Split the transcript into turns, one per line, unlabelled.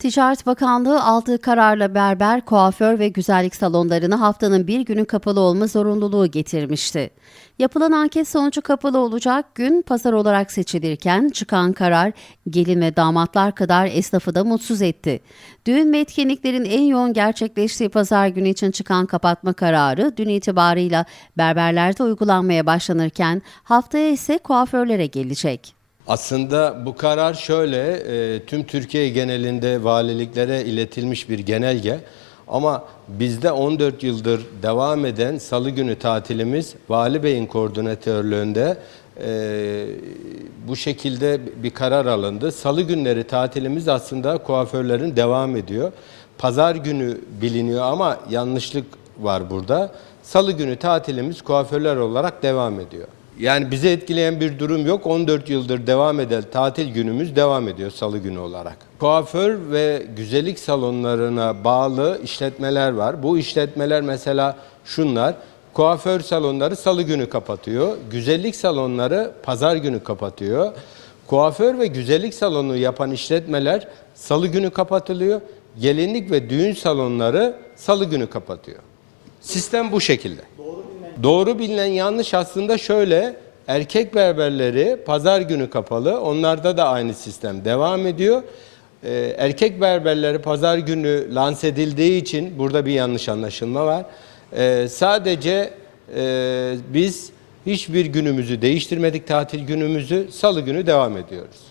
Ticaret Bakanlığı aldığı kararla berber, kuaför ve güzellik salonlarını haftanın bir günü kapalı olma zorunluluğu getirmişti. Yapılan anket sonucu kapalı olacak gün pazar olarak seçilirken çıkan karar gelin ve damatlar kadar esnafı da mutsuz etti. Düğün ve etkinliklerin en yoğun gerçekleştiği pazar günü için çıkan kapatma kararı dün itibarıyla berberlerde uygulanmaya başlanırken haftaya ise kuaförlere gelecek.
Aslında bu karar şöyle, e, tüm Türkiye genelinde valiliklere iletilmiş bir genelge. Ama bizde 14 yıldır devam eden salı günü tatilimiz Vali Bey'in koordinatörlüğünde e, bu şekilde bir karar alındı. Salı günleri tatilimiz aslında kuaförlerin devam ediyor. Pazar günü biliniyor ama yanlışlık var burada. Salı günü tatilimiz kuaförler olarak devam ediyor. Yani bizi etkileyen bir durum yok. 14 yıldır devam eden tatil günümüz devam ediyor salı günü olarak. Kuaför ve güzellik salonlarına bağlı işletmeler var. Bu işletmeler mesela şunlar. Kuaför salonları salı günü kapatıyor. Güzellik salonları pazar günü kapatıyor. Kuaför ve güzellik salonu yapan işletmeler salı günü kapatılıyor. Gelinlik ve düğün salonları salı günü kapatıyor. Sistem bu şekilde. Doğru bilinen yanlış aslında şöyle. Erkek berberleri pazar günü kapalı. Onlarda da aynı sistem devam ediyor. Ee, erkek berberleri pazar günü lanse edildiği için burada bir yanlış anlaşılma var. Ee, sadece e, biz hiçbir günümüzü değiştirmedik tatil günümüzü. Salı günü devam ediyoruz.